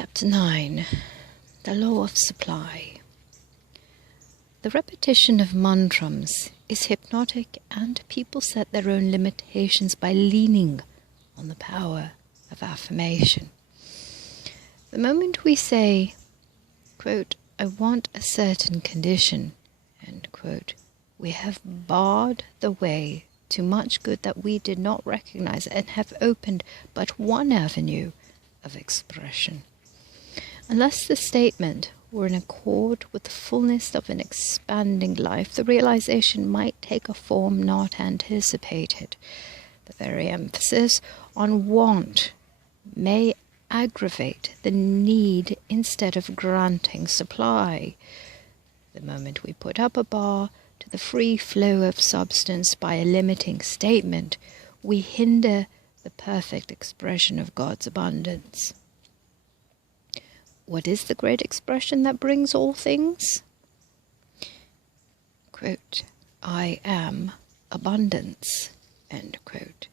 Chapter 9. The Law of Supply. The repetition of mantrams is hypnotic, and people set their own limitations by leaning on the power of affirmation. The moment we say, quote, "I want a certain condition," end quote, we have barred the way to much good that we did not recognize and have opened but one avenue of expression. Unless the statement were in accord with the fullness of an expanding life, the realization might take a form not anticipated. The very emphasis on want may aggravate the need instead of granting supply. The moment we put up a bar to the free flow of substance by a limiting statement, we hinder the perfect expression of God's abundance. What is the great expression that brings all things? Quote, "I am abundance," end quote.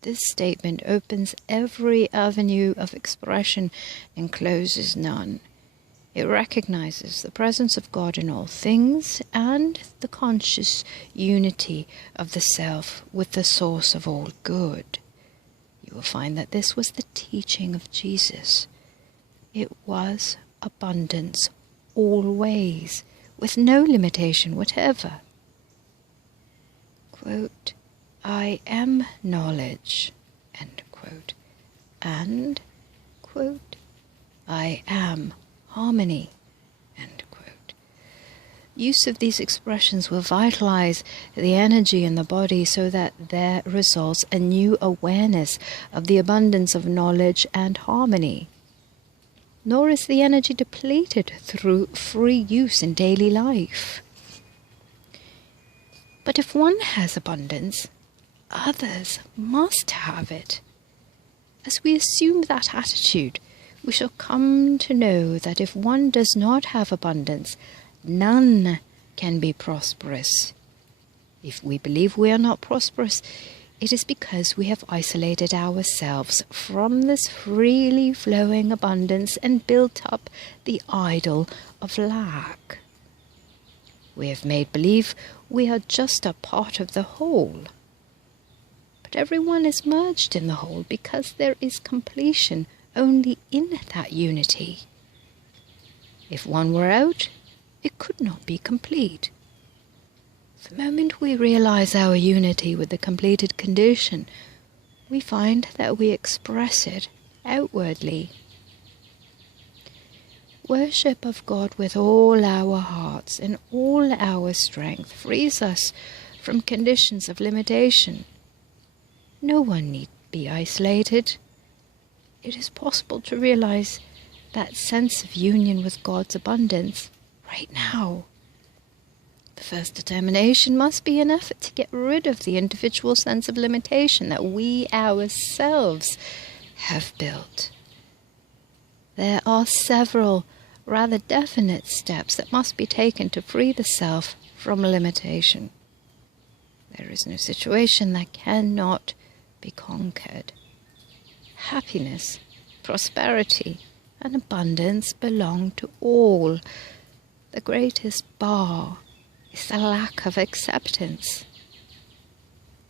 This statement opens every avenue of expression and closes none. It recognizes the presence of God in all things and the conscious unity of the self with the source of all good. You will find that this was the teaching of Jesus. It was abundance always, with no limitation whatever. Quote, "I am knowledge," end quote, and, quote, "I am harmony," end quote. Use of these expressions will vitalize the energy in the body so that there results a new awareness of the abundance of knowledge and harmony. Nor is the energy depleted through free use in daily life. But if one has abundance, others must have it. As we assume that attitude, we shall come to know that if one does not have abundance, none can be prosperous. If we believe we are not prosperous, it is because we have isolated ourselves from this freely flowing abundance and built up the idol of lack. We have made believe we are just a part of the whole. But everyone is merged in the whole because there is completion only in that unity. If one were out, it could not be complete. The moment we realize our unity with the completed condition, we find that we express it outwardly. Worship of God with all our hearts and all our strength frees us from conditions of limitation. No one need be isolated. It is possible to realize that sense of union with God's abundance right now. The first determination must be an effort to get rid of the individual sense of limitation that we ourselves have built. There are several rather definite steps that must be taken to free the self from limitation. There is no situation that cannot be conquered. Happiness, prosperity, and abundance belong to all. The greatest bar is the lack of acceptance.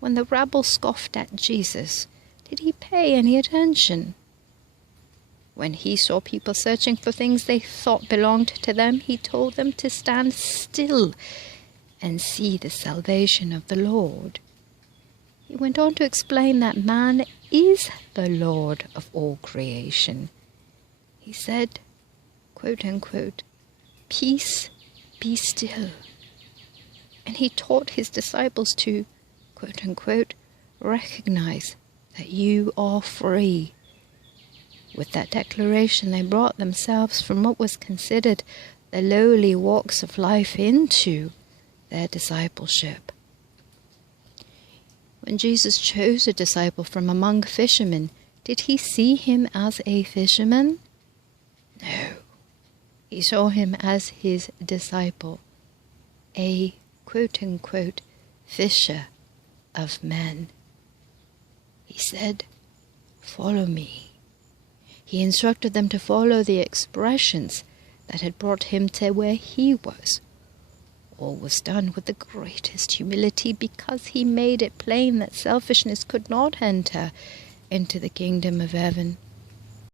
When the rabble scoffed at Jesus, did he pay any attention? When he saw people searching for things they thought belonged to them, he told them to stand still and see the salvation of the Lord. He went on to explain that man is the Lord of all creation. He said, quote unquote, "Peace, be still." And he taught his disciples to, quote unquote, recognize that you are free. With that declaration, they brought themselves from what was considered the lowly walks of life into their discipleship. When Jesus chose a disciple from among fishermen, did he see him as a fisherman? No. He saw him as his disciple, a quote-unquote fisher of men. He said, "Follow me." He instructed them to follow the expressions that had brought him to where he was. All was done with the greatest humility, because he made it plain that selfishness could not enter into the kingdom of heaven.